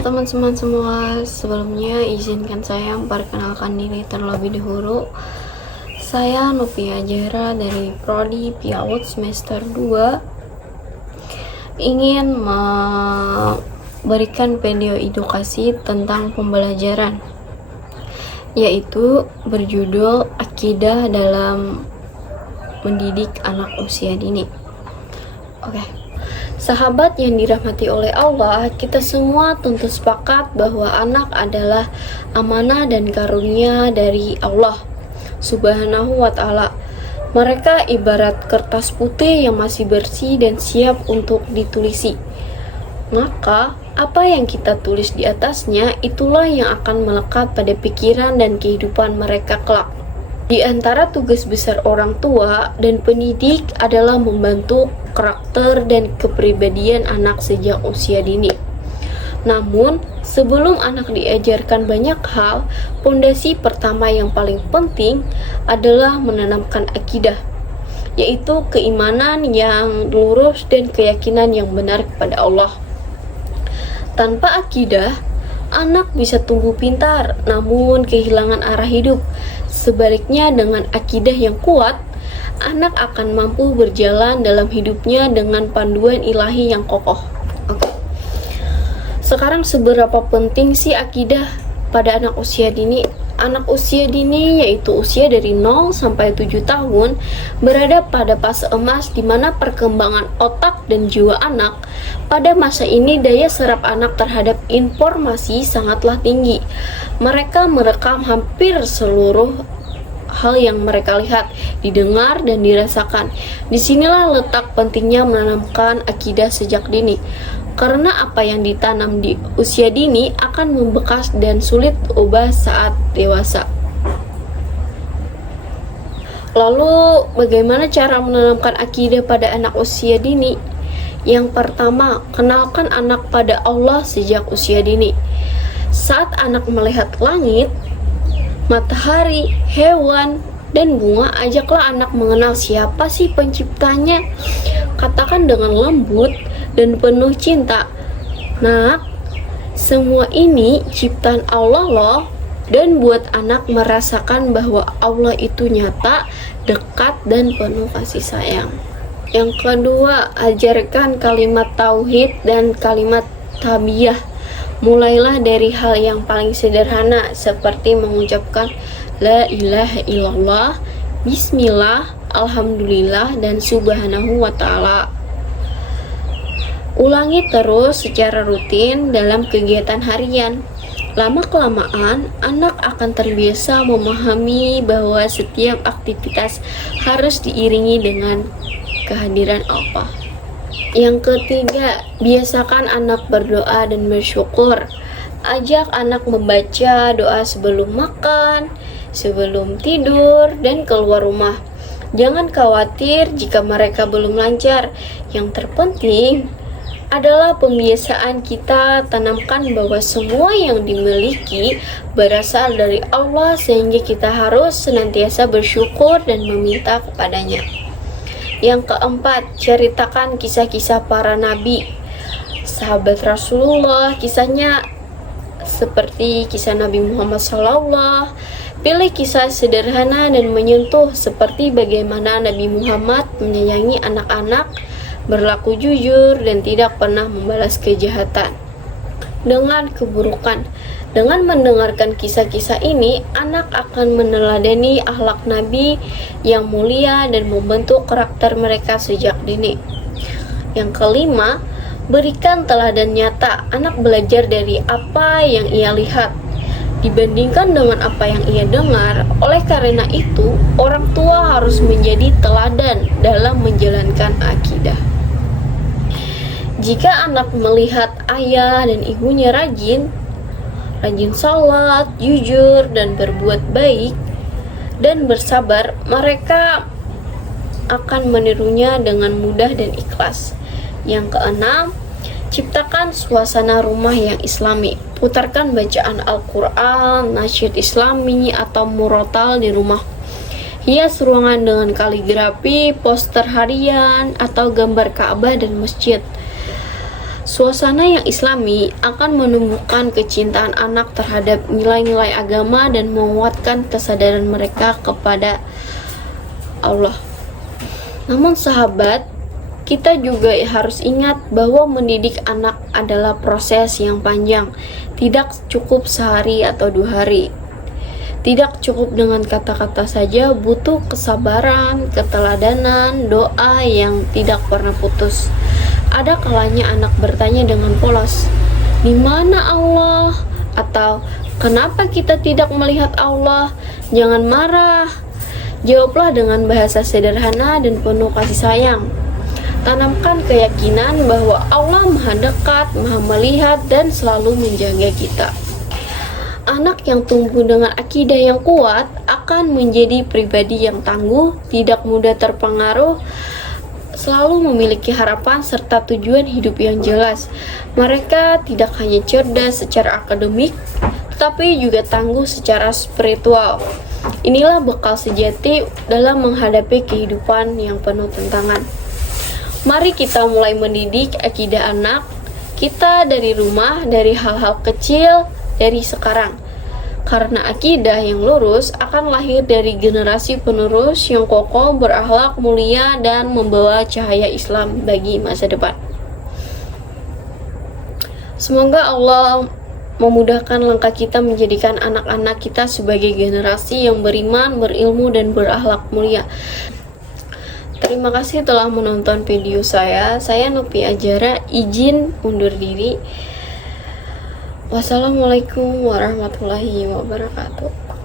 Halo teman-teman semua, sebelumnya izinkan saya memperkenalkan diri terlebih dahulu. Saya Novia Jara dari Prodi PIAUD semester 2 ingin memberikan video edukasi tentang pembelajaran, yaitu berjudul Akidah dalam Mendidik Anak Usia Dini. Oke. Sahabat yang dirahmati oleh Allah, kita semua tentu sepakat bahwa anak adalah amanah dan karunia dari Allah Subhanahu wa Ta'ala. Mereka ibarat kertas putih yang masih bersih dan siap untuk ditulisi. Maka, apa yang kita tulis di atasnya, itulah yang akan melekat pada pikiran dan kehidupan mereka kelak. Di antara tugas besar orang tua dan pendidik adalah membantu karakter dan kepribadian anak sejak usia dini. Namun, sebelum anak diajarkan banyak hal, fondasi pertama yang paling penting adalah menanamkan akidah, yaitu keimanan yang lurus dan keyakinan yang benar kepada Allah. Tanpa akidah, anak bisa tumbuh pintar, namun kehilangan arah hidup. Sebaliknya, dengan akidah yang kuat, anak akan mampu berjalan dalam hidupnya dengan panduan ilahi yang kokoh. Oke. Sekarang, seberapa penting sih akidah pada anak usia dini? Anak usia dini, yaitu usia dari 0 sampai 7 tahun, berada pada fase emas di mana perkembangan otak dan jiwa anak. Pada masa ini, daya serap anak terhadap informasi sangatlah tinggi. Mereka merekam hampir seluruh hal yang mereka lihat, didengar, dan dirasakan. Disinilah letak pentingnya menanamkan akidah sejak dini. Karena apa yang ditanam di usia dini akan membekas dan sulit ubah saat dewasa. Lalu, bagaimana cara menanamkan akidah pada anak usia dini? Yang pertama, kenalkan anak pada Allah sejak usia dini. Saat anak melihat langit, matahari, hewan, dan bunga, ajaklah anak mengenal siapa sih penciptanya. Katakan dengan lembut dan penuh cinta, "Nak, semua ini ciptaan Allah loh." Dan buat anak merasakan bahwa Allah itu nyata, dekat, dan penuh kasih sayang. Yang kedua, ajarkan kalimat tauhid dan kalimat tabiyah. Mulailah dari hal yang paling sederhana, seperti mengucapkan La ilaha illallah, Bismillah, Alhamdulillah, dan Subhanahu wa Ta'ala. Ulangi terus secara rutin dalam kegiatan harian. Lama-kelamaan, anak akan terbiasa memahami bahwa setiap aktivitas harus diiringi dengan kehadiran Allah. Yang ketiga, biasakan anak berdoa dan bersyukur. Ajak anak membaca doa sebelum makan, sebelum tidur, dan keluar rumah. Jangan khawatir jika mereka belum lancar. Yang terpenting adalah pembiasaan kita tanamkan bahwa semua yang dimiliki berasal dari Allah, sehingga kita harus senantiasa bersyukur dan meminta kepadanya. Yang keempat, ceritakan kisah-kisah para nabi, sahabat Rasulullah. Kisahnya seperti kisah Nabi Muhammad SAW. Pilih kisah sederhana dan menyentuh, seperti bagaimana Nabi Muhammad menyayangi anak-anak, berlaku jujur, dan tidak pernah membalas kejahatan dengan keburukan. Dengan mendengarkan kisah-kisah ini, anak akan meneladani akhlak Nabi yang mulia dan membentuk karakter mereka sejak dini. Yang kelima, berikan teladan nyata. Anak belajar dari apa yang ia lihat dibandingkan dengan apa yang ia dengar. Oleh karena itu, orang tua harus menjadi teladan dalam menjalankan akidah. Jika anak melihat ayah dan ibunya rajin salat, jujur, dan berbuat baik, dan bersabar, mereka akan menirunya dengan mudah dan ikhlas. Yang keenam, ciptakan suasana rumah yang islami. Putarkan bacaan Al-Quran, nasyid islami, atau murotal di rumah. Hias ruangan dengan kaligrafi, poster harian, atau gambar Ka'bah dan masjid. Suasana yang islami akan menumbuhkan kecintaan anak terhadap nilai-nilai agama dan menguatkan kesadaran mereka kepada Allah. Namun sahabat, kita juga harus ingat bahwa mendidik anak adalah proses yang panjang, tidak cukup sehari atau 2 hari. Tidak cukup dengan kata-kata saja, butuh kesabaran, keteladanan, doa yang tidak pernah putus. Ada kalanya anak bertanya dengan polos, "Di mana Allah?" Atau, "Kenapa kita tidak melihat Allah?" Jangan marah. Jawablah dengan bahasa sederhana dan penuh kasih sayang. Tanamkan keyakinan bahwa Allah Maha Dekat, Maha Melihat, dan selalu menjaga kita. Anak yang tumbuh dengan akidah yang kuat akan menjadi pribadi yang tangguh, tidak mudah terpengaruh, selalu memiliki harapan serta tujuan hidup yang jelas. Mereka tidak hanya cerdas secara akademik, tetapi juga tangguh secara spiritual. Inilah bekal sejati dalam menghadapi kehidupan yang penuh tantangan. Mari kita mulai mendidik akidah anak kita dari rumah, dari hal-hal kecil, dari sekarang. Karena akidah yang lurus akan lahir dari generasi penerus yang kokoh, berakhlak mulia, dan membawa cahaya Islam bagi masa depan. Semoga Allah memudahkan langkah kita menjadikan anak-anak kita sebagai generasi yang beriman, berilmu, dan berakhlak mulia. Terima kasih telah menonton video saya. Saya Nopi Ajara, izin undur diri. Wassalamualaikum warahmatullahi wabarakatuh.